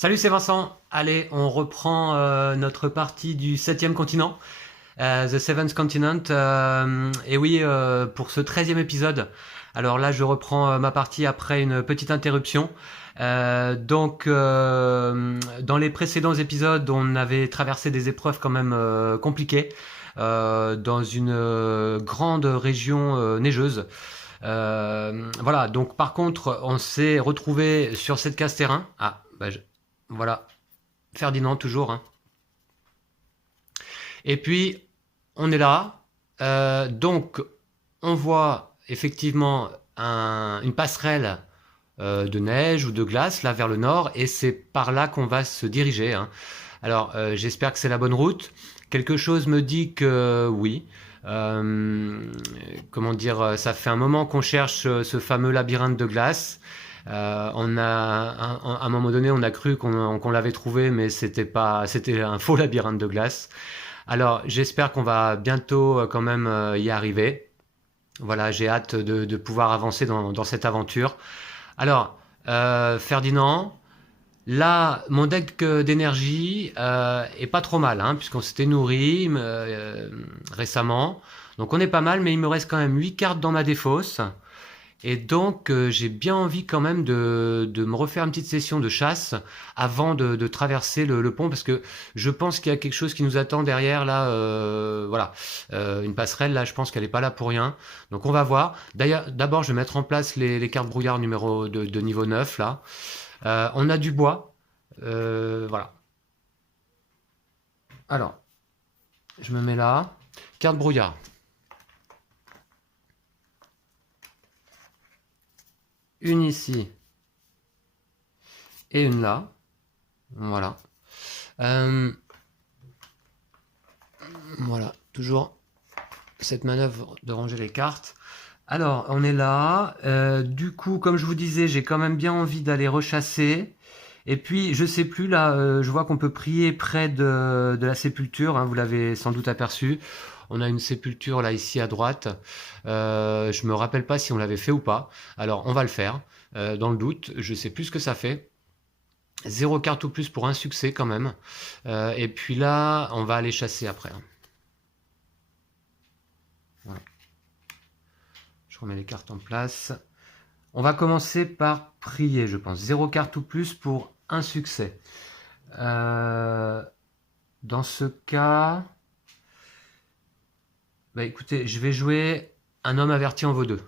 Salut, c'est Vincent. Allez, on reprend notre partie du septième continent, The Seventh Continent. Et oui, pour ce 13e épisode. Alors là, je reprends ma partie après une petite interruption. Dans les précédents épisodes, on avait traversé des épreuves quand même compliquées dans une grande région neigeuse. Voilà, donc par contre, on s'est retrouvé sur cette case terrain. Voilà, Ferdinand toujours, hein. Et puis, on est là. Donc, on voit effectivement une passerelle de neige ou de glace là vers le nord, et c'est par là qu'on va se diriger, hein. Alors, j'espère que c'est la bonne route. Quelque chose me dit que oui. Comment dire, ça fait un moment qu'on cherche ce fameux labyrinthe de glace. À un moment donné, on a cru qu'on l'avait trouvé, mais c'était un faux labyrinthe de glace. Alors, j'espère qu'on va bientôt quand même y arriver. Voilà, j'ai hâte de pouvoir avancer dans cette aventure. Alors, Ferdinand, là, mon deck d'énergie est pas trop mal, hein, puisqu'on s'était nourri récemment. Donc on est pas mal, mais il me reste quand même 8 cartes dans ma défausse. Et donc, j'ai bien envie quand même de me refaire une petite session de chasse avant de traverser le pont, parce que je pense qu'il y a quelque chose qui nous attend derrière, là, voilà. Une passerelle, là, je pense qu'elle n'est pas là pour rien. Donc, on va voir. D'ailleurs, d'abord, je vais mettre en place les cartes brouillard de niveau 9, là. On a du bois. Voilà. Alors, je me mets là. Carte brouillard. Une ici et une là. Voilà. Voilà, toujours cette manœuvre de ranger les cartes. Alors, on est là. Du coup, comme je vous disais, j'ai quand même bien envie d'aller rechasser. Et puis, je sais plus, là, je vois qu'on peut prier près de la sépulture, hein, vous l'avez sans doute aperçu. On a une sépulture là, ici à droite. Je me rappelle pas si on l'avait fait ou pas. Alors, on va le faire. Dans le doute, je sais plus ce que ça fait. 0 carte ou plus pour un succès quand même. Et puis là, on va aller chasser après, hein. Voilà. Je remets les cartes en place. On va commencer par prier, je pense. 0 carte ou plus pour un succès. Dans ce cas, bah écoutez, je vais jouer un homme averti en vaut 2.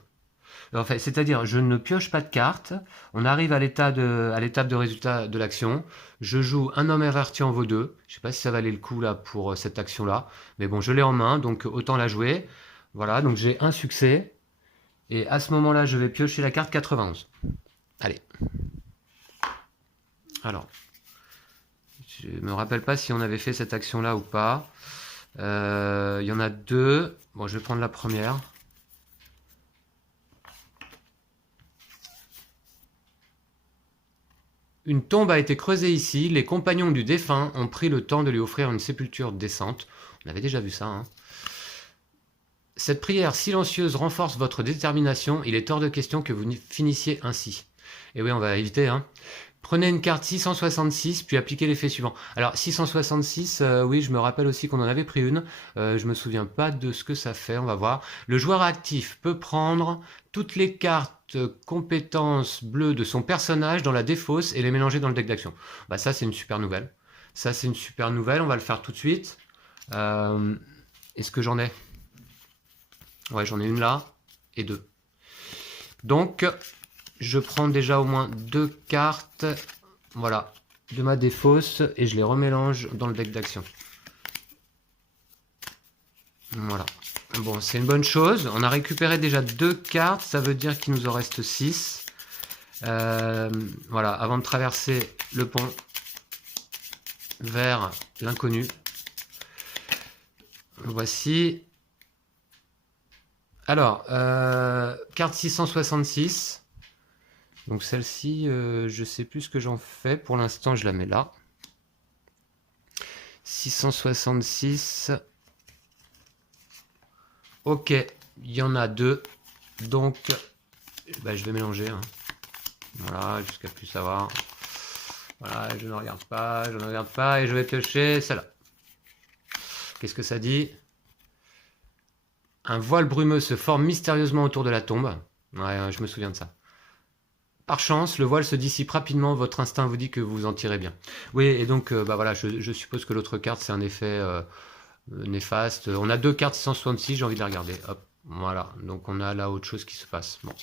Enfin, c'est-à-dire, je ne pioche pas de cartes. On arrive à l'étape de résultat de l'action. Je joue un homme averti en vaut 2. Je ne sais pas si ça valait le coup là pour cette action-là. Mais bon, je l'ai en main, donc autant la jouer. Voilà, donc j'ai un succès. Et à ce moment-là, je vais piocher la carte 91. Allez. Alors, je ne me rappelle pas si on avait fait cette action-là ou pas. Il y en a deux. Bon, je vais prendre la première. Une tombe a été creusée ici. Les compagnons du défunt ont pris le temps de lui offrir une sépulture décente. On avait déjà vu ça, hein. Cette prière silencieuse renforce votre détermination. Il est hors de question que vous finissiez ainsi. Et oui, on va éviter, hein. Prenez une carte 666, puis appliquez l'effet suivant. Alors, 666, oui, je me rappelle aussi qu'on en avait pris une. Je me souviens pas de ce que ça fait, on va voir. Le joueur actif peut prendre toutes les cartes compétences bleues de son personnage dans la défausse et les mélanger dans le deck d'action. Bah ça, c'est une super nouvelle. Ça, c'est une super nouvelle, on va le faire tout de suite. Est-ce que j'en ai? Ouais, j'en ai une là, et deux. Donc, je prends déjà au moins 2 cartes, voilà, de ma défausse, et je les remélange dans le deck d'action. Voilà. Bon, c'est une bonne chose. On a récupéré déjà 2 cartes, ça veut dire qu'il nous en reste 6. Voilà, avant de traverser le pont vers l'inconnu. Voici. Alors, carte 666. Donc celle-ci, je sais plus ce que j'en fais. Pour l'instant, je la mets là. 666. Ok, il y en a 2. Donc, bah, je vais mélanger, hein. Voilà, jusqu'à plus savoir. Voilà, je ne regarde pas, je ne regarde pas, et je vais piocher celle-là. Qu'est-ce que ça dit? Un voile brumeux se forme mystérieusement autour de la tombe. Ouais, je me souviens de ça. Par chance, le voile se dissipe rapidement, votre instinct vous dit que vous en tirez bien. Oui, et donc, bah voilà, je suppose que l'autre carte, c'est un effet néfaste. On a deux cartes 166, j'ai envie de les regarder. Hop, voilà, donc on a là autre chose qui se passe. Bon.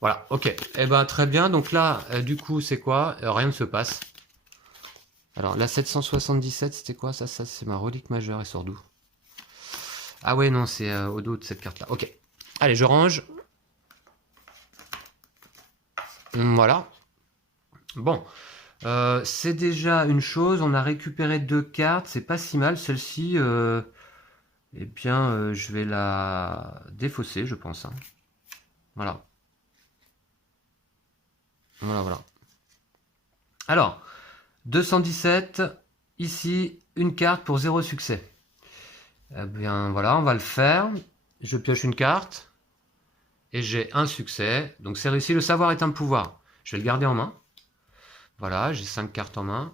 Voilà, ok. Eh ben très bien, donc là, du coup, c'est quoi? Rien ne se passe. Alors, la 777, c'était quoi? Ça c'est ma relique majeure, elle sort d'où? Ah ouais, non, c'est au dos de cette carte-là. Ok. Allez, je range. Voilà. Bon. C'est déjà une chose. On a récupéré deux cartes. C'est pas si mal. Celle-ci, eh bien, je vais la défausser, je pense. Hein. Voilà. Voilà, voilà. Alors, 217. Ici, une carte pour 0 succès. Eh bien, voilà, on va le faire. Je pioche une carte. Et j'ai un succès. Donc, c'est réussi. Le savoir est un pouvoir. Je vais le garder en main. Voilà, j'ai 5 cartes en main.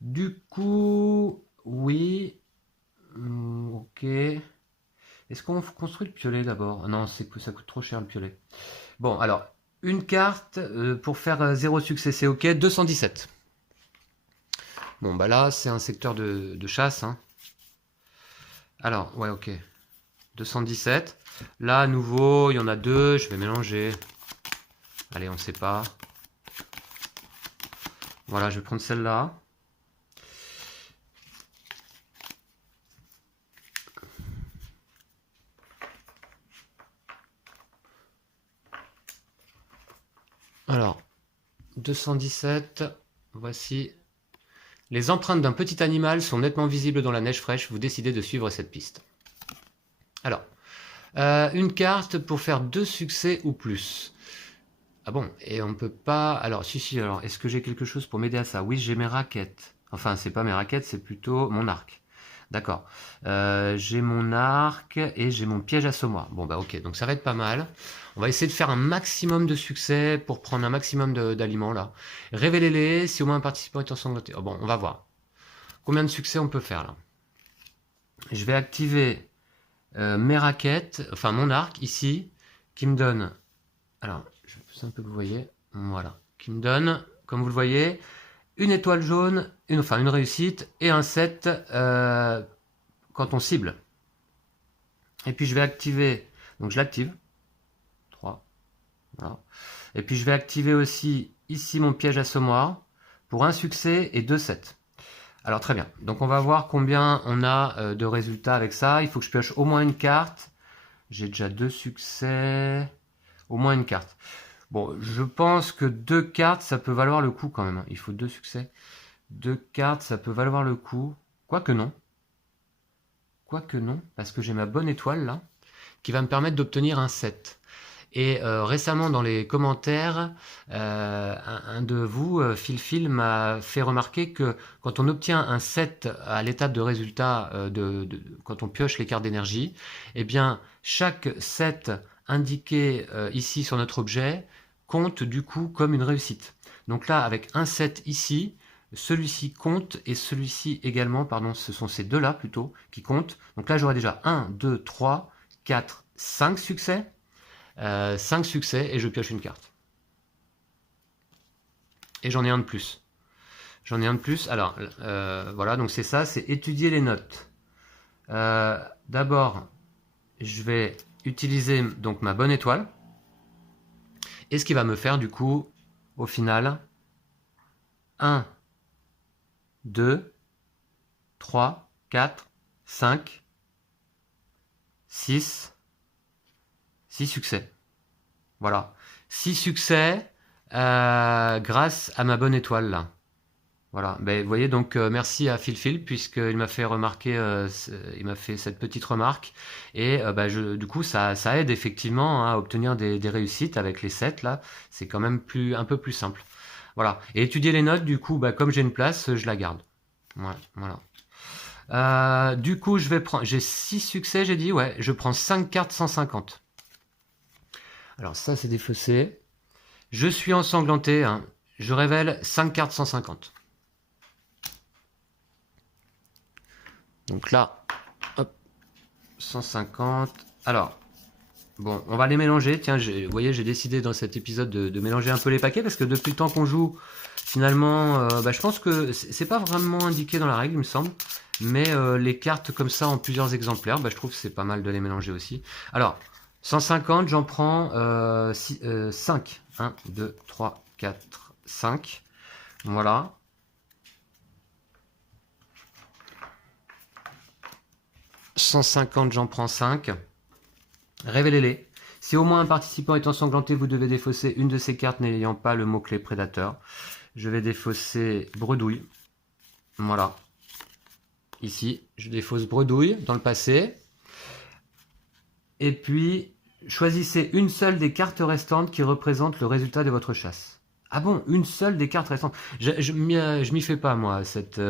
Du coup, oui. Ok. Est-ce qu'on construit le piolet d'abord? Non, c'est que ça coûte trop cher le piolet. Bon, alors, une carte pour faire 0 succès, c'est ok. 217. Bon, bah là, c'est un secteur de chasse. Hein. Alors, ouais, ok. 217. Là, à nouveau, il y en a deux. Je vais mélanger. Allez, on ne sait pas. Voilà, je vais prendre celle-là. Alors, 217, voici. Les empreintes d'un petit animal sont nettement visibles dans la neige fraîche, vous décidez de suivre cette piste. Alors, une carte pour faire 2 succès ou plus. Ah bon, et on ne peut pas... Alors, si, alors, est-ce que j'ai quelque chose pour m'aider à ça? Oui, j'ai mes raquettes. Enfin, c'est pas mes raquettes, c'est plutôt mon arc. D'accord. J'ai mon arc et j'ai mon piège assommoir. Bon, bah ok, donc ça va être pas mal. On va essayer de faire un maximum de succès pour prendre un maximum d'aliments là. Révélez-les si au moins un participant est ensanglanté. Oh, bon, on va voir. Combien de succès on peut faire là? Je vais activer mes raquettes, enfin mon arc ici, qui me donne... Alors, je vais pousser un peu que vous voyez. Voilà. Qui me donne, comme vous le voyez, une étoile jaune, une réussite, et un 7 quand on cible. Et puis je vais activer, donc je l'active, 3, voilà. Et puis je vais activer aussi ici mon piège assommoir pour un succès et 2 7. Alors très bien, donc on va voir combien on a de résultats avec ça. Il faut que je pioche au moins une carte. J'ai déjà 2 succès, au moins une carte. Bon, je pense que 2 cartes, ça peut valoir le coup quand même. Il faut 2 succès. 2 cartes, ça peut valoir le coup. Quoique non. Quoique non, parce que j'ai ma bonne étoile là, qui va me permettre d'obtenir un 7. Et récemment dans les commentaires, un de vous, Phil, m'a fait remarquer que quand on obtient un 7 à l'étape de résultat, quand on pioche les cartes d'énergie, eh bien chaque 7 indiqué ici sur notre objet compte du coup comme une réussite. Donc là, avec un 7 ici, celui-ci compte et celui-ci également, pardon, ce sont ces deux-là plutôt qui comptent. Donc là, j'aurai déjà 1, 2, 3, 4, 5 succès. 5 succès et je pioche une carte. Et j'en ai un de plus. J'en ai un de plus. Alors, voilà, donc c'est ça, c'est étudier les notes. D'abord, je vais utiliser donc ma bonne étoile. Et ce qui va me faire du coup, au final, 1, 2, 3, 4, 5, 6 succès. Voilà. 6 succès grâce à ma bonne étoile là. Voilà. Ben, vous voyez, donc merci à Phil, puisqu'il m'a fait remarquer, il m'a fait cette petite remarque. Et du coup, ça aide effectivement hein, à obtenir des réussites avec les 7 là. C'est quand même un peu plus simple. Voilà. Et étudier les notes, du coup, comme j'ai une place, je la garde. Voilà. Du coup, je vais prendre. J'ai 6 succès, j'ai dit, ouais. Je prends 5 cartes 150. Alors, ça, c'est défaussé. Je suis ensanglanté. Hein. Je révèle 5 cartes 150. Donc là, hop, 150. Alors, bon, on va les mélanger. Tiens, vous voyez, j'ai décidé dans cet épisode de mélanger un peu les paquets parce que depuis le temps qu'on joue, finalement, je pense que c'est pas vraiment indiqué dans la règle, il me semble. Mais les cartes comme ça en plusieurs exemplaires, je trouve que c'est pas mal de les mélanger aussi. Alors, 150, j'en prends 5. 1, 2, 3, 4, 5. Voilà. « 150, j'en prends 5. Révélez-les. Si au moins un participant est ensanglanté, vous devez défausser une de ces cartes n'ayant pas le mot-clé prédateur. Je vais défausser Bredouille. Voilà. Ici, je défausse Bredouille dans le passé. Et puis, choisissez une seule des cartes restantes qui représente le résultat de votre chasse. Ah bon, une seule des cartes restantes. Je m'y fais pas, moi, cette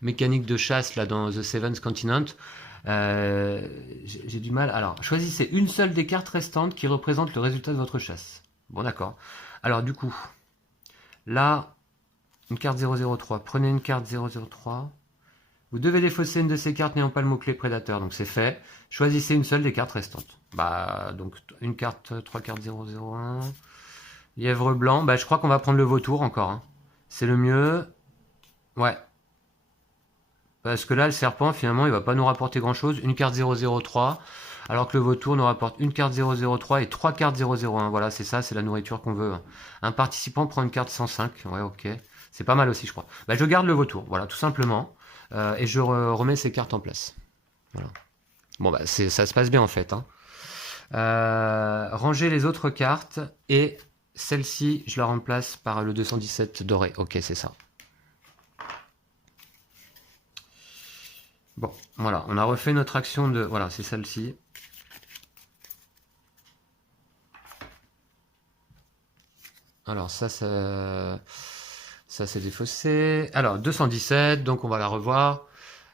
mécanique de chasse là dans The Seventh Continent. J'ai du mal. Alors, choisissez une seule des cartes restantes qui représente le résultat de votre chasse. Bon, d'accord. Alors, du coup, là, une carte 003. Prenez une carte 003. Vous devez défausser une de ces cartes n'ayant pas le mot-clé prédateur. Donc, c'est fait. Choisissez une seule des cartes restantes. Donc, une carte, 3 cartes 001. Lièvre blanc. Je crois qu'on va prendre le vautour encore. Hein. C'est le mieux. Ouais. Parce que là, le serpent, finalement, il va pas nous rapporter grand-chose. Une carte 003, alors que le vautour nous rapporte une carte 003 et 3 cartes 001. Voilà, c'est ça, c'est la nourriture qu'on veut. Un participant prend une carte 105. Ouais, ok. C'est pas mal aussi, je crois. Je garde le vautour, voilà, tout simplement. Et je remets ces cartes en place. Voilà. Bon, ça se passe bien, en fait. Hein. Ranger les autres cartes. Et celle-ci, je la remplace par le 217 doré. Ok, c'est ça. Bon, voilà, on a refait notre action de... Voilà, c'est celle-ci. Alors, ça c'est défaussé. Alors, 217, donc on va la revoir.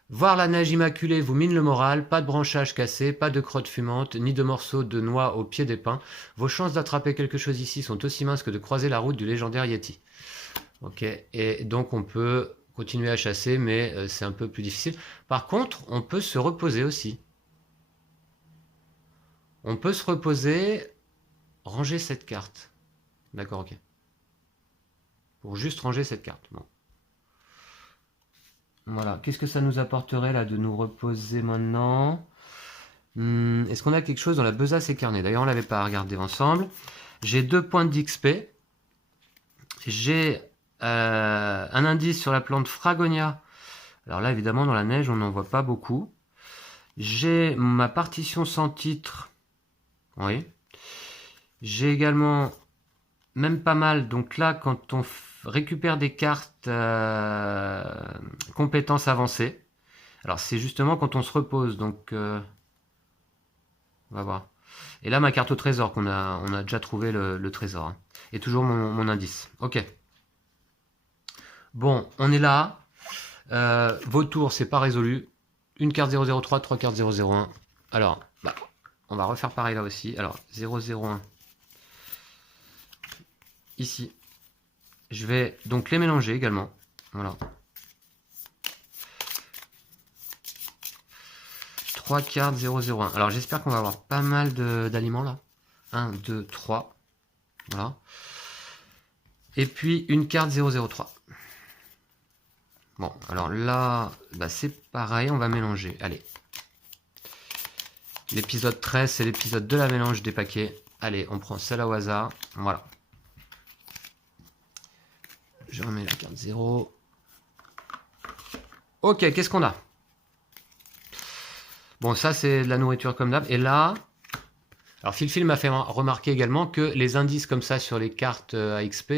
Voir la neige immaculée vous mine le moral, pas de branchage cassé, pas de crotte fumante, ni de morceaux de noix au pied des pins. Vos chances d'attraper quelque chose ici sont aussi minces que de croiser la route du légendaire Yeti. Ok, et donc on peut continuer à chasser, mais c'est un peu plus difficile. Par contre, on peut se reposer aussi. On peut se reposer, ranger cette carte. D'accord, ok. Pour juste ranger cette carte. Bon. Voilà, qu'est-ce que ça nous apporterait là de nous reposer maintenant? Est-ce qu'on a quelque chose dans la besace écarnée? D'ailleurs, on ne l'avait pas regardé ensemble. J'ai 2 points d'XP. J'ai un indice sur la plante Fragonia. Alors là, évidemment, dans la neige, on n'en voit pas beaucoup. J'ai ma partition sans titre. Oui. J'ai également même pas mal. Donc là, quand on récupère des cartes compétences avancées, alors c'est justement quand on se repose. Donc on va voir. Et là, ma carte au trésor, on a déjà trouvé le trésor. Hein. Et toujours mon indice. Ok. Bon, on est là. Vautour, c'est pas résolu. Une carte 003, 3 cartes 001. Alors, on va refaire pareil là aussi. Alors, 001. Ici. Je vais donc les mélanger également. Voilà. 3 cartes 001. Alors, j'espère qu'on va avoir pas mal d'aliments là. 1, 2, 3. Voilà. Et puis, une carte 003. Bon, alors là, c'est pareil, on va mélanger. Allez. L'épisode 13, c'est l'épisode de la mélange des paquets. Allez, on prend celle-là au hasard. Voilà. Je remets la carte 0. Ok, qu'est-ce qu'on a? Bon, ça, c'est de la nourriture comme d'hab. Et là... Alors, Phil m'a fait remarquer également que les indices comme ça sur les cartes à XP...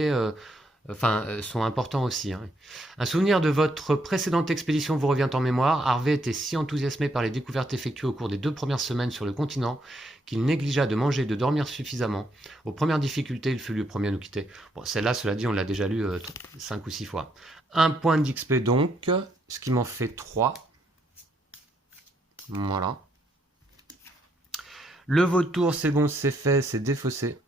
sont importants aussi. Hein. Un souvenir de votre précédente expédition vous revient en mémoire. Harvey était si enthousiasmé par les découvertes effectuées au cours des 2 premières semaines sur le continent qu'il négligea de manger et de dormir suffisamment. Aux premières difficultés, il fut le premier à nous quitter. Bon, celle-là, cela dit, on l'a déjà lu 5 ou 6 fois. 1 point d'XP donc, ce qui m'en fait 3. Voilà. Le vautour, c'est bon, c'est fait, c'est défaussé.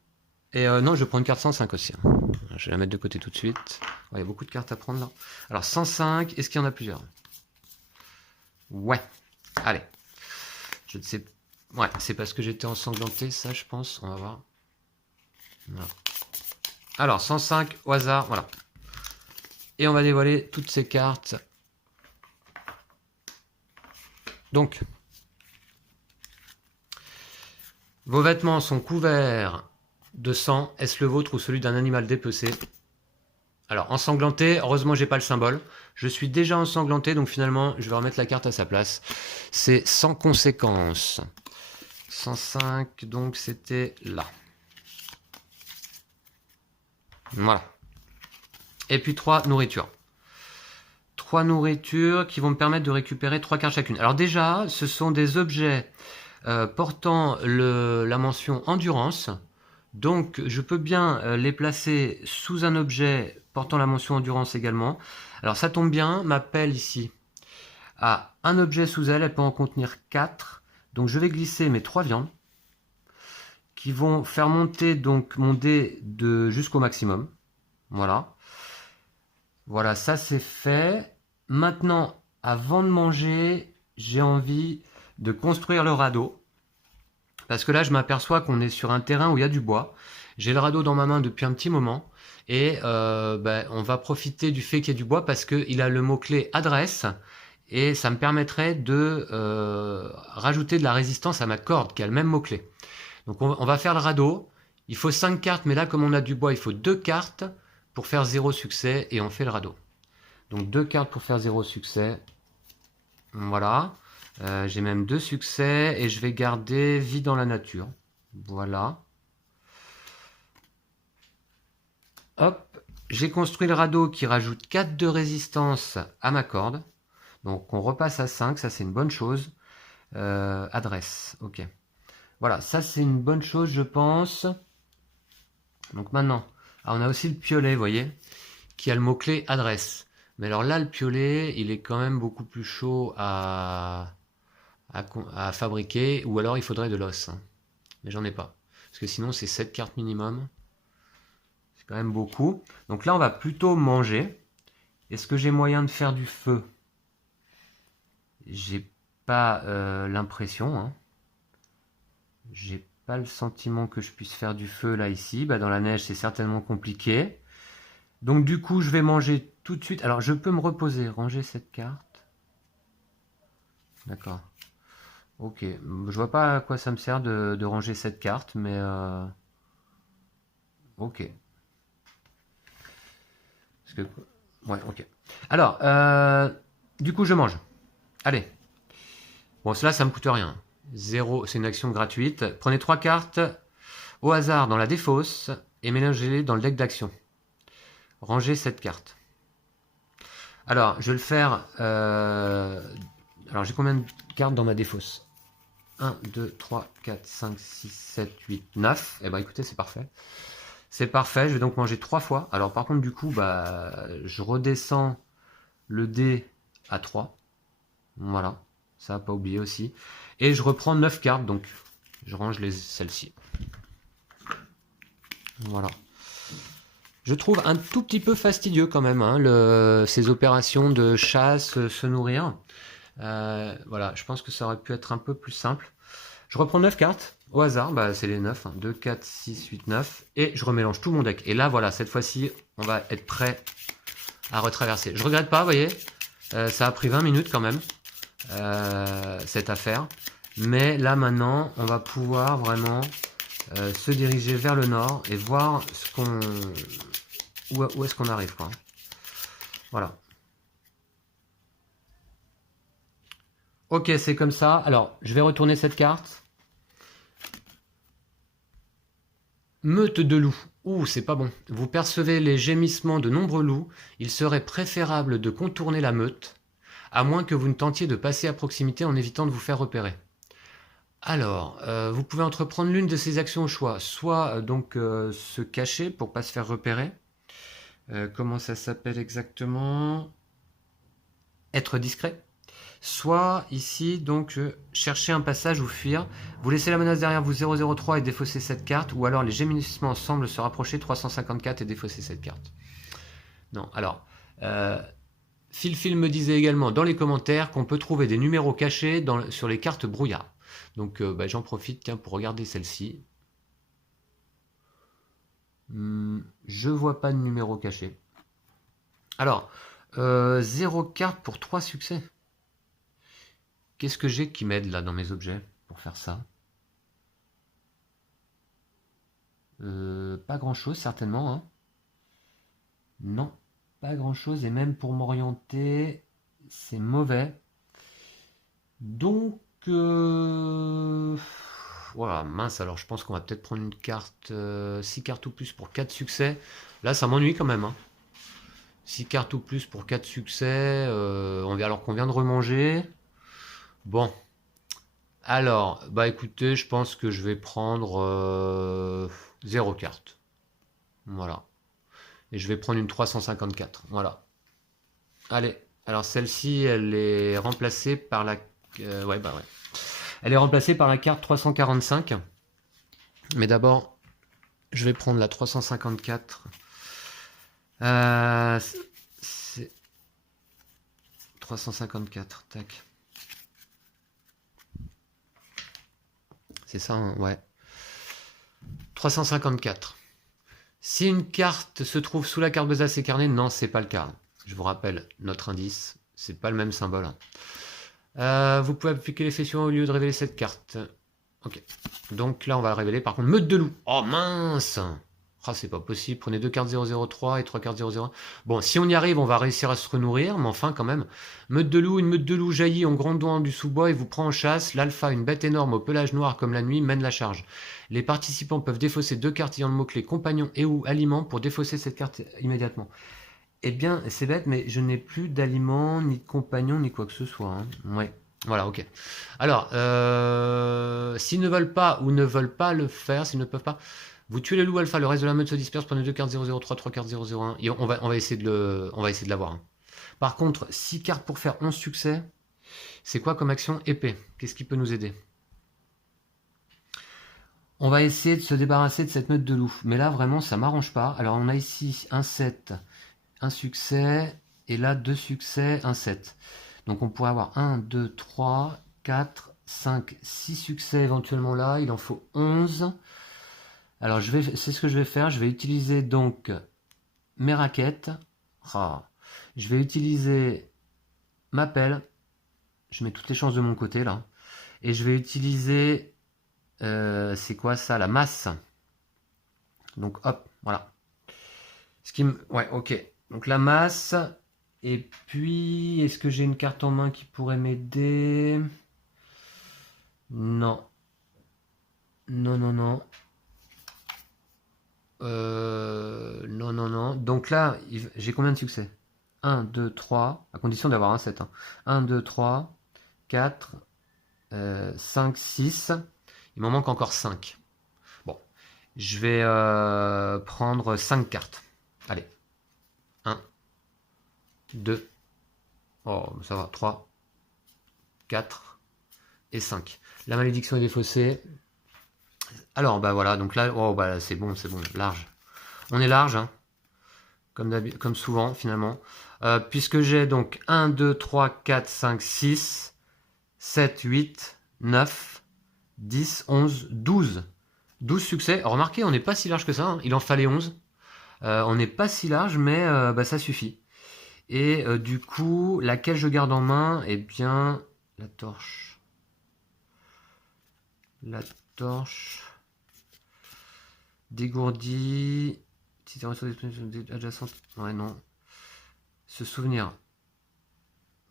Et non, je prends une carte 105 aussi. Hein. Je vais la mettre de côté tout de suite. Ouais, il y a beaucoup de cartes à prendre là. Alors 105, est-ce qu'il y en a plusieurs? Ouais. Allez. Je ne sais. Ouais, c'est parce que j'étais ensanglanté, ça, je pense. On va voir. Voilà. Alors 105 au hasard, voilà. Et on va dévoiler toutes ces cartes. Donc, vos vêtements sont couverts de sang. Est-ce le vôtre ou celui d'un animal dépecé? Alors, ensanglanté, heureusement, j'ai pas le symbole. Je suis déjà ensanglanté, donc finalement, je vais remettre la carte à sa place. C'est sans conséquence. 105, donc c'était là. Voilà. Et puis 3 nourritures. 3 nourritures qui vont me permettre de récupérer 3 cartes chacune. Alors déjà, ce sont des objets portant la mention endurance. Donc je peux bien les placer sous un objet portant la mention endurance également. Alors ça tombe bien, ma pelle ici a un objet sous elle, elle peut en contenir 4. Donc je vais glisser mes 3 viandes qui vont faire monter donc mon dé jusqu'au maximum. Voilà. Voilà, ça c'est fait. Maintenant, avant de manger, j'ai envie de construire le radeau. Parce que là, je m'aperçois qu'on est sur un terrain où il y a du bois. J'ai le radeau dans ma main depuis un petit moment. Et on va profiter du fait qu'il y a du bois parce qu'il a le mot-clé adresse. Et ça me permettrait de rajouter de la résistance à ma corde qui a le même mot-clé. Donc on va faire le radeau. Il faut 5 cartes, mais là, comme on a du bois, il faut 2 cartes pour faire 0 succès. Et on fait le radeau. Donc 2 cartes pour faire 0 succès. Voilà. J'ai même 2 succès et je vais garder vie dans la nature. Voilà. Hop. J'ai construit le radeau qui rajoute 4 de résistance à ma corde. Donc on repasse à 5, ça c'est une bonne chose. Adresse, ok. Voilà, ça c'est une bonne chose je pense. Donc maintenant, on a aussi le piolet, vous voyez, qui a le mot-clé adresse. Mais alors là, le piolet, il est quand même beaucoup plus chaud à fabriquer, ou alors il faudrait de l'os. Hein. Mais j'en ai pas. Parce que sinon, c'est 7 cartes minimum. C'est quand même beaucoup. Donc là, on va plutôt manger. Est-ce que j'ai moyen de faire du feu? J'ai pas l'impression. Hein. J'ai pas le sentiment que je puisse faire du feu là, ici. Bah, dans la neige, c'est certainement compliqué. Donc du coup, je vais manger tout de suite. Alors, je peux me reposer, ranger cette carte. D'accord. Ok, je vois pas à quoi ça me sert de ranger cette carte, mais ok. Parce que... Ouais, ok. Alors, du coup, je mange. Allez. Bon, cela, ça me coûte rien. 0, c'est une action gratuite. Prenez 3 cartes au hasard dans la défausse et mélangez-les dans le deck d'action. Rangez cette carte. Alors, je vais le faire... Alors, j'ai combien de cartes dans ma défausse? 1, 2, 3, 4, 5, 6, 7, 8, 9. Eh ben écoutez, c'est parfait. C'est parfait, je vais donc manger 3 fois. Alors par contre, du coup, je redescends le dé à 3. Voilà, ça à pas oublier aussi. Et je reprends 9 cartes, donc je range celles-ci. Voilà. Je trouve un tout petit peu fastidieux quand même, hein, ces opérations de chasse, se nourrir. Voilà, je pense que ça aurait pu être un peu plus simple. Je reprends 9 cartes au hasard, c'est les 9, hein, 2, 4, 6, 8, 9, et je remélange tout mon deck. Et là, voilà, cette fois-ci, on va être prêt à retraverser. Je regrette pas, vous voyez, ça a pris 20 minutes quand même, cette affaire. Mais là, maintenant, on va pouvoir vraiment se diriger vers le nord et voir où est-ce qu'on arrive, quoi. Voilà. Ok, c'est comme ça. Alors, je vais retourner cette carte. Meute de loups. Ouh, c'est pas bon. Vous percevez les gémissements de nombreux loups. Il serait préférable de contourner la meute, à moins que vous ne tentiez de passer à proximité en évitant de vous faire repérer. Alors, vous pouvez entreprendre l'une de ces actions au choix. Soit se cacher pour pas se faire repérer. Comment ça s'appelle exactement? Être discret. Soit ici, donc, chercher un passage ou fuir. Vous laissez la menace derrière vous 003 et défausser cette carte, ou alors les gémissements semblent se rapprocher 354 et défausser cette carte. Non, alors, Phil me disait également dans les commentaires qu'on peut trouver des numéros cachés sur les cartes brouillard. Donc j'en profite tiens, pour regarder celle-ci. Je vois pas de numéro caché. Alors, 0 carte pour 3 succès. Qu'est-ce que j'ai qui m'aide là dans mes objets pour faire ça? Pas grand-chose certainement. Hein. Non, pas grand-chose. Et même pour m'orienter, c'est mauvais. Donc, voilà, mince, alors je pense qu'on va peut-être prendre une carte, 6 cartes ou plus pour 4 succès. Là, ça m'ennuie quand même. Hein. 6 cartes ou plus pour 4 succès, alors qu'on vient de remanger. Bon. Alors, bah écoutez, je pense que je vais prendre 0 carte. Voilà. Et je vais prendre une 354. Voilà. Allez. Alors celle-ci, elle est remplacée par la... ouais. Elle est remplacée par la carte 345. Mais d'abord, je vais prendre la 354. C'est 354. Tac. C'est ça, hein, ouais. 354. Si une carte se trouve sous la carte besace et carnet, non, c'est pas le cas. Je vous rappelle notre indice, c'est pas le même symbole. Vous pouvez appliquer l'effet suivant au lieu de révéler cette carte. Ok. Donc là, on va la révéler. Par contre, meute de loup. Oh mince! Ah, c'est pas possible. Prenez 2 cartes 003 et 3 cartes 001. Bon, si on y arrive, on va réussir à se renourrir, mais enfin, quand même. Meute de loup, une meute de loup jaillit en grondant du sous-bois et vous prend en chasse. L'alpha, une bête énorme au pelage noir comme la nuit, mène la charge. Les participants peuvent défausser 2 cartes ayant le mot-clé compagnon et ou aliment pour défausser cette carte immédiatement. Eh bien, c'est bête, mais je n'ai plus d'aliment, ni de compagnon, ni quoi que ce soit. Hein. Ouais. Voilà, ok. Alors, s'ils ne veulent pas ou ne veulent pas le faire, s'ils ne peuvent pas, vous tuez le loup alpha, le reste de la meute se disperse, prenez 2 cartes 003, 3 cartes 001, et on va essayer de l'avoir. Hein. Par contre, 6 cartes pour faire 11 succès, c'est quoi comme action? Épée. Qu'est-ce qui peut nous aider? On va essayer de se débarrasser de cette meute de loup. Mais là, vraiment, ça m'arrange pas. Alors, on a ici un 7, un succès, et là, 2 succès, un 7. Donc, on pourrait avoir 1, 2, 3, 4, 5, 6 succès éventuellement là. Il en faut 11. Alors, c'est ce que je vais faire. Je vais utiliser donc mes raquettes. Je vais utiliser ma pelle. Je mets toutes les chances de mon côté là. Et je vais utiliser... c'est quoi ça? La masse. Donc hop, voilà. Ouais, ok. Donc la masse. Et puis, est-ce que j'ai une carte en main qui pourrait m'aider? Non. Non. Non. Donc là, j'ai combien de succès? 1, 2, 3, à condition d'avoir un 7. Hein. 1, 2, 3, 4, 5, 6. Il m'en manque encore 5. Bon, je vais prendre 5 cartes. Allez. 1, 2, oh, ça va, 3, 4 et 5. La malédiction est défaussée. Alors, bah voilà, donc là, oh, bah c'est bon, large. On est large, hein, comme souvent, finalement. Puisque j'ai donc 1, 2, 3, 4, 5, 6, 7, 8, 9, 10, 11, 12. 12 succès. Remarquez, on n'est pas si large que ça. Hein. Il en fallait 11. On n'est pas si large, mais bah, ça suffit. Et du coup, laquelle je garde en main? Eh bien, la torche. La torche. Dégourdie. Adjacente. Ouais, non. Se souvenir.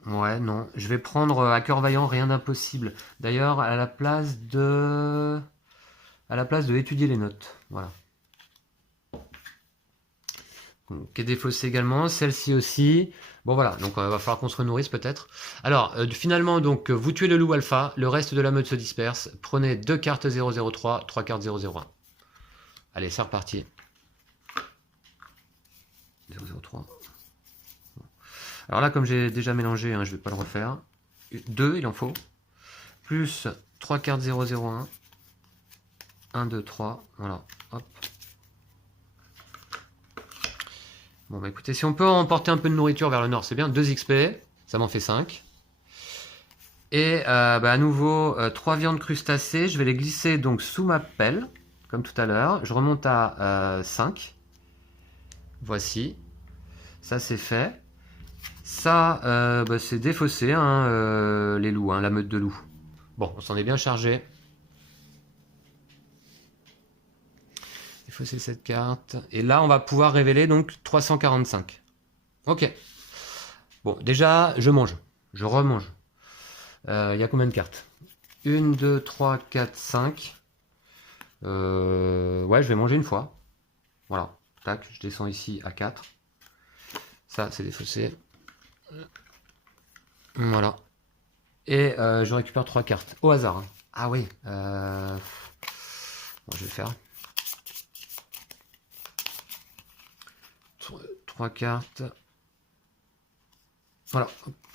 Ouais, non. Je vais prendre à cœur vaillant, rien d'impossible. D'ailleurs, à la place de étudier les notes. Voilà. Qui est défaussée également, celle-ci aussi. Bon voilà, donc il va falloir qu'on se renourrisse peut-être. Alors, finalement, donc vous tuez le loup alpha, le reste de la meute se disperse. Prenez 2 cartes 003, 3 cartes 001. Allez, c'est reparti. 003. Alors là, comme j'ai déjà mélangé, hein, je ne vais pas le refaire. 2, il en faut. Plus 3 cartes 001. 1, 2, 3. Voilà. Hop. Bon, bah écoutez, si on peut emporter un peu de nourriture vers le nord, c'est bien. 2 XP. Ça m'en fait 5. Et bah, à nouveau, 3 viandes crustacées. Je vais les glisser donc sous ma pelle, comme tout à l'heure. Je remonte à 5. Voici. Ça, c'est fait. Ça, bah, c'est défaussé, hein, les loups, hein, la meute de loups. Bon, on s'en est bien chargé. Défausser cette carte. Et là, on va pouvoir révéler donc 345. Ok. Bon, déjà, je mange. Je remange. Il y a combien de cartes? 1, 2, 3, 4, 5. Ouais, je vais manger une fois. Voilà. Tac, je descends ici à 4. Ça, c'est défaussé. Voilà. Et je récupère 3 cartes. Au hasard. Hein. Ah oui. Bon, je vais le faire. 3 cartes. Voilà.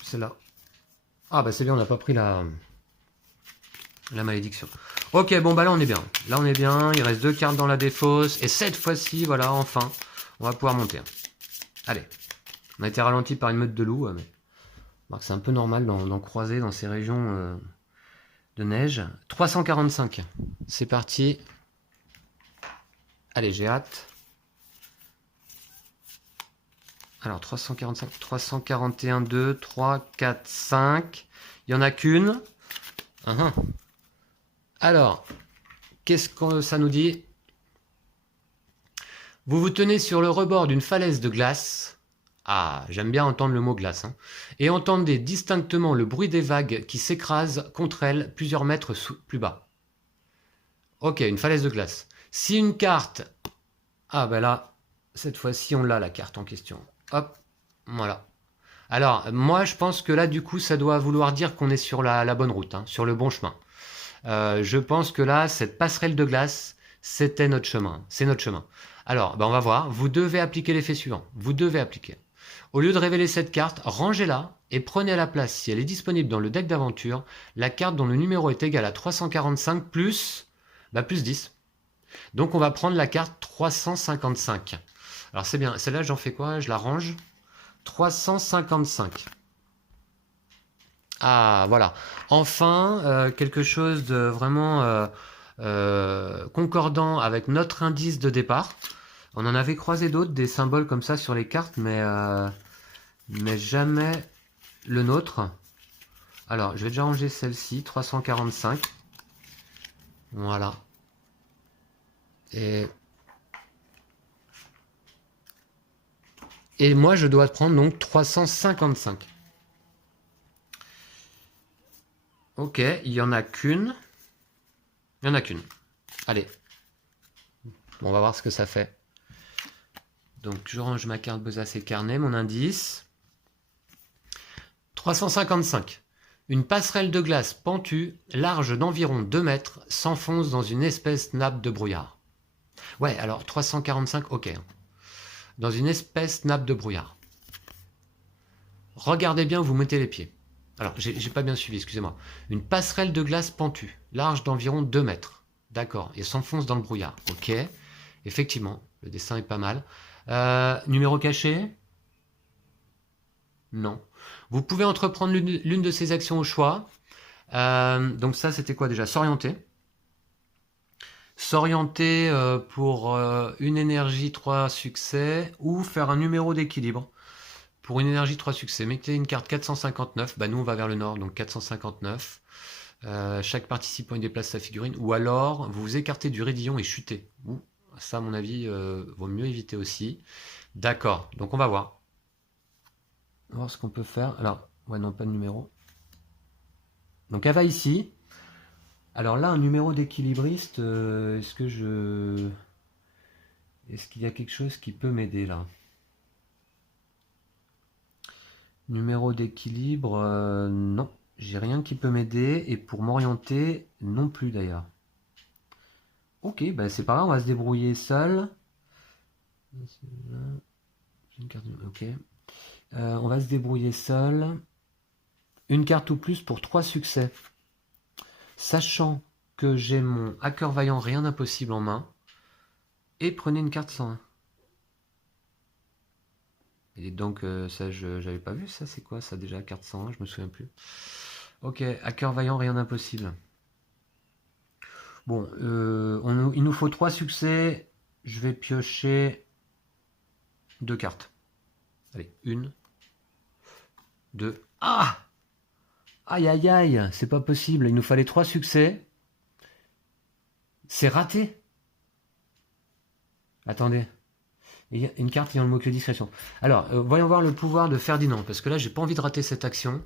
C'est là. Ah bah c'est bien, on n'a pas pris la malédiction. Ok, bon bah là on est bien. Là on est bien. Il reste 2 cartes dans la défausse. Et cette fois-ci, voilà, enfin, on va pouvoir monter. Allez. On a été ralenti par une meute de loups. Mais... c'est un peu normal d'en croiser dans ces régions de neige. 345. C'est parti. Allez, j'ai hâte. Alors, 345, 341, 2, 3, 4, 5. Il n'y en a qu'une. Alors, qu'est-ce que ça nous dit? Vous vous tenez sur le rebord d'une falaise de glace. Ah, j'aime bien entendre le mot glace. Hein. Et entendez distinctement le bruit des vagues qui s'écrasent contre elle plusieurs mètres plus bas. Ok, une falaise de glace. Si une carte... Ah ben là, cette fois-ci on l'a la carte en question. Hop, voilà. Alors, moi je pense que là du coup ça doit vouloir dire qu'on est sur la bonne route, hein, sur le bon chemin. Je pense que là, cette passerelle de glace, c'était notre chemin. C'est notre chemin. Alors, ben on va voir. Vous devez appliquer l'effet suivant. Vous devez appliquer. Au lieu de révéler cette carte, rangez-la et prenez à la place, si elle est disponible dans le deck d'aventure, la carte dont le numéro est égal à 345 plus 10. Donc on va prendre la carte 355. Alors c'est bien. Celle-là, j'en fais quoi? Je la range. 355. Ah, voilà. Enfin, quelque chose de vraiment concordant avec notre indice de départ. On en avait croisé d'autres, des symboles comme ça sur les cartes, mais jamais le nôtre. Alors, je vais déjà ranger celle-ci, 345. Voilà. Et moi, je dois prendre donc 355. Ok, il n'y en a qu'une. Il n'y en a qu'une. Allez. Bon, on va voir ce que ça fait. Donc, je range ma carte besace et carnet, mon indice. 355. Une passerelle de glace pentue, large d'environ 2 mètres, s'enfonce dans une espèce nappe de brouillard. Ouais, alors 345, ok. Dans une espèce nappe de brouillard. Regardez bien où vous mettez les pieds. Alors, j'ai pas bien suivi, excusez-moi. Une passerelle de glace pentue, large d'environ 2 mètres. D'accord, et s'enfonce dans le brouillard. Ok, effectivement, le dessin est pas mal. Numéro caché? Non. Vous pouvez entreprendre l'une de ces actions au choix. Donc ça, c'était quoi déjà? S'orienter. S'orienter pour une énergie 3 succès ou faire un numéro d'équilibre. Pour une énergie 3 succès, mettez une carte 459. Bah, nous, on va vers le nord, donc 459. Chaque participant y déplace sa figurine. Ou alors, vous vous écartez du raidillon et chutez. Ça, à mon avis, vaut mieux éviter aussi. D'accord, donc on va voir. On va voir ce qu'on peut faire. Alors, ouais, non, pas de numéro. Donc, elle va ici. Alors là, un numéro d'équilibriste, est-ce qu'il y a quelque chose qui peut m'aider là? Numéro d'équilibre, non. J'ai rien qui peut m'aider. Et pour m'orienter, non plus d'ailleurs. Ok, bah c'est pas grave, on va se débrouiller seul. Ok. On va se débrouiller seul. Une carte ou plus pour 3 succès. Sachant que j'ai mon hacker vaillant rien d'impossible en main. Et prenez une carte 101. Et donc, ça, j'avais pas vu ça. C'est quoi ça déjà, carte 101? Je me souviens plus. Ok, hacker vaillant rien d'impossible. Bon, il nous faut 3 succès. Je vais piocher 2 cartes. Allez, 1, 2. Ah! Aïe aïe aïe, c'est pas possible. Il nous fallait 3 succès. C'est raté. Attendez. Il y a une carte ayant le mot-clé discrétion. Alors, voyons voir le pouvoir de Ferdinand, parce que là, j'ai pas envie de rater cette action.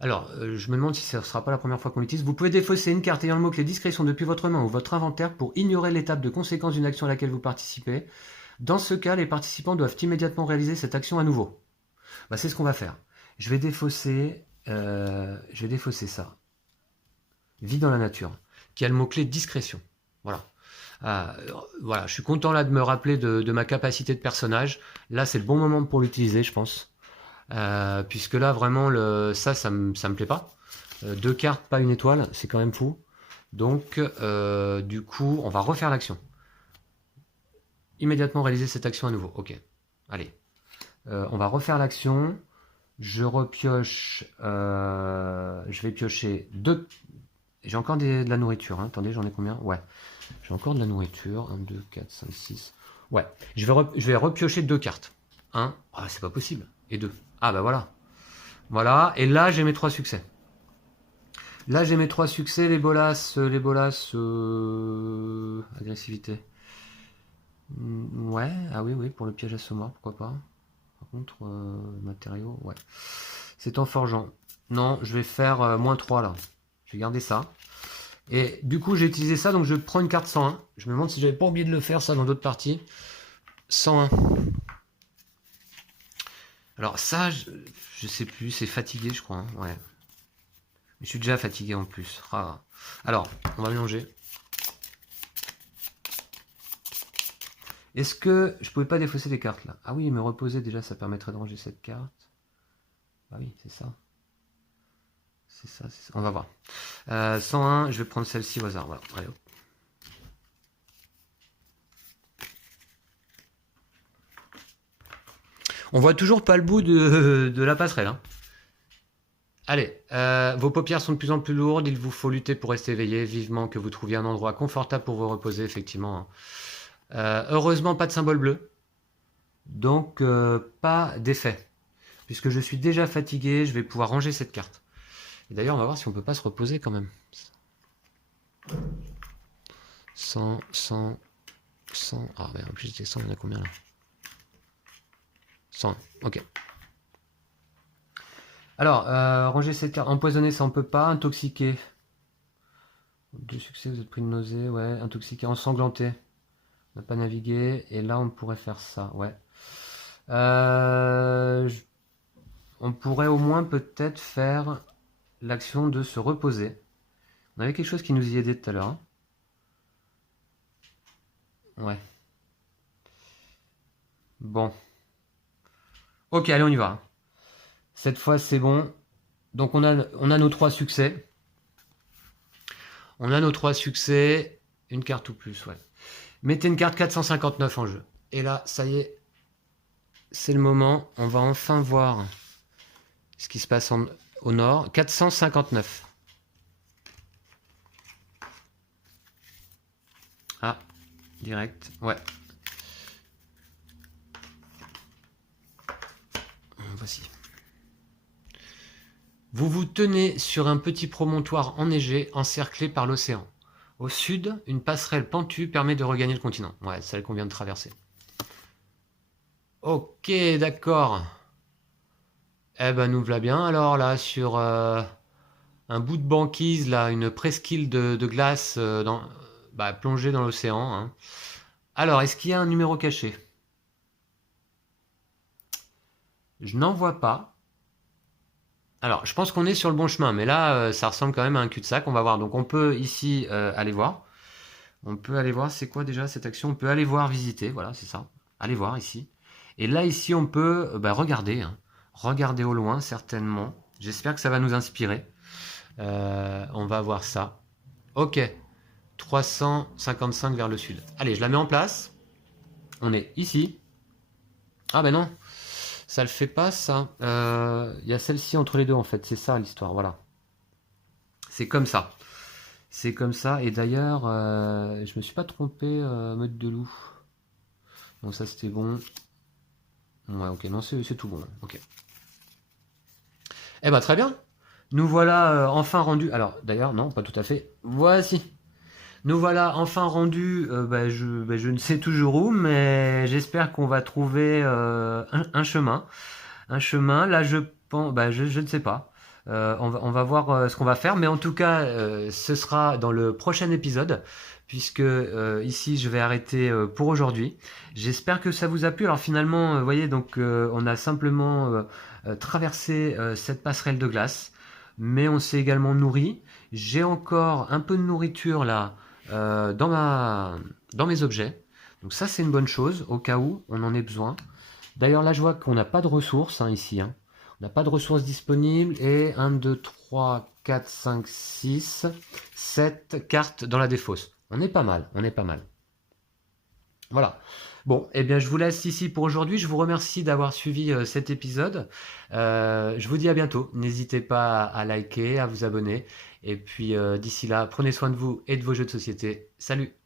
Alors, je me demande si ça ne sera pas la première fois qu'on l'utilise. Vous pouvez défausser une carte ayant le mot-clé discrétion depuis votre main ou votre inventaire pour ignorer l'étape de conséquence d'une action à laquelle vous participez. Dans ce cas, les participants doivent immédiatement réaliser cette action à nouveau. Bah, c'est ce qu'on va faire. Je vais défausser ça. Vie dans la nature, qui a le mot-clé discrétion. Voilà. Voilà, je suis content là de me rappeler de ma capacité de personnage. Là, c'est le bon moment pour l'utiliser, je pense. Puisque là, vraiment, ça me plaît pas. 2 cartes, pas une étoile, c'est quand même fou. Donc, du coup, on va refaire l'action. Immédiatement réaliser cette action à nouveau. Ok, allez. On va refaire l'action. Je repioche. Je vais piocher 2. J'ai encore de la nourriture. Hein. Attendez, j'en ai combien? Ouais. J'ai encore de la nourriture. 1, 2, 4, 5, 6. Ouais. Je vais repiocher 2 cartes. 1. Ah, c'est pas possible. Et 2. Ah, bah voilà. Voilà. Et là, j'ai mes 3 succès. Là, j'ai mes 3 succès. Les bolas. Agressivité. Ouais. Ah oui, pour le piège assommoir, pourquoi pas. Par contre, matériaux, ouais. C'est en forgeant. Non, je vais faire -3 là. Je vais garder ça. Et du coup, j'ai utilisé ça, donc je prends une carte 101. Je me demande si j'avais pas oublié de le faire, ça, dans d'autres parties. 101. Alors ça, je sais plus, c'est fatigué, je crois. Hein, ouais. Je suis déjà fatigué en plus. Ah. Alors, on va mélanger. Est-ce que je pouvais pas défausser les cartes là? Ah oui, me reposer déjà, ça permettrait de ranger cette carte. Ah oui, c'est ça. C'est ça. On va voir. 101, je vais prendre celle-ci au hasard. Voilà. Allez, hop. On voit toujours pas le bout de la passerelle. Hein. Allez, vos paupières sont de plus en plus lourdes. Il vous faut lutter pour rester éveillé. Vivement que vous trouviez un endroit confortable pour vous reposer, effectivement. Heureusement, pas de symbole bleu. Donc, pas d'effet. Puisque je suis déjà fatigué, je vais pouvoir ranger cette carte. Et d'ailleurs, on va voir si on peut pas se reposer quand même. 100. Ah, ben en plus, j'étais 100, il y en a combien là? 100, ok. Alors, ranger cette carte. Empoisonner, ça on peut pas. Intoxiquer. 2 succès, vous êtes pris de nausée. Ouais, intoxiquer. Ensanglanter. On n'a pas navigué. Et là, on pourrait faire ça. Ouais. On pourrait au moins peut-être faire l'action de se reposer. On avait quelque chose qui nous y aidait tout à l'heure. Hein. Ouais. Bon. Ok, allez, on y va. Cette fois, c'est bon. Donc, on a nos 3 succès. On a nos 3 succès. Une carte ou plus, ouais. Mettez une carte 459 en jeu. Et là, ça y est. C'est le moment. On va enfin voir ce qui se passe au nord. 459. Ah, direct. Ouais. Voici. Vous vous tenez sur un petit promontoire enneigé encerclé par l'océan. Au sud, une passerelle pentue permet de regagner le continent. Ouais, celle qu'on vient de traverser. Ok, d'accord. Eh ben, nous voilà bien. Alors là, sur un bout de banquise, là, une presqu'île de glace plongée dans l'océan. Hein. Alors, est-ce qu'il y a un numéro caché? Je n'en vois pas. Alors, je pense qu'on est sur le bon chemin, mais là, ça ressemble quand même à un cul-de-sac. On va voir. Donc, on peut ici aller voir. On peut aller voir, c'est quoi déjà cette action? On peut aller voir, visiter. Voilà, c'est ça. Aller voir ici. Et là, ici, on peut regarder. Hein. Regarder au loin, certainement. J'espère que ça va nous inspirer. On va voir ça. Ok, 355 vers le sud. Allez, je la mets en place. On est ici. Ah ben non, ça le fait pas ça. Il y a celle-ci entre les deux en fait, c'est ça l'histoire, voilà. C'est comme ça. C'est comme ça, et d'ailleurs, je me suis pas trompé, mode de loup. Donc ça c'était bon. Ouais, ok, non, c'est tout bon, ok. Eh ben très bien. Nous voilà enfin rendus. Alors d'ailleurs, non, pas tout à fait. Voici. Nous voilà enfin rendus. Je ne sais toujours où, mais j'espère qu'on va trouver un chemin. Un chemin. Là, je pense, je ne sais pas. On va voir ce qu'on va faire, mais en tout cas, ce sera dans le prochain épisode, puisque ici, je vais arrêter pour aujourd'hui. J'espère que ça vous a plu. Alors finalement, vous voyez, donc on a simplement traversé cette passerelle de glace, mais on s'est également nourri. J'ai encore un peu de nourriture là dans mes objets. Donc ça, c'est une bonne chose, au cas où on en ait besoin. D'ailleurs, là, je vois qu'on n'a pas de ressources ici. On n'a pas de ressources disponibles. Et 1, 2, 3, 4, 5, 6, 7 cartes dans la défausse. On est pas mal, on est pas mal. Voilà. Bon, eh bien, je vous laisse ici pour aujourd'hui. Je vous remercie d'avoir suivi cet épisode. Je vous dis à bientôt. N'hésitez pas à liker, à vous abonner. Et puis, d'ici là, prenez soin de vous et de vos jeux de société. Salut!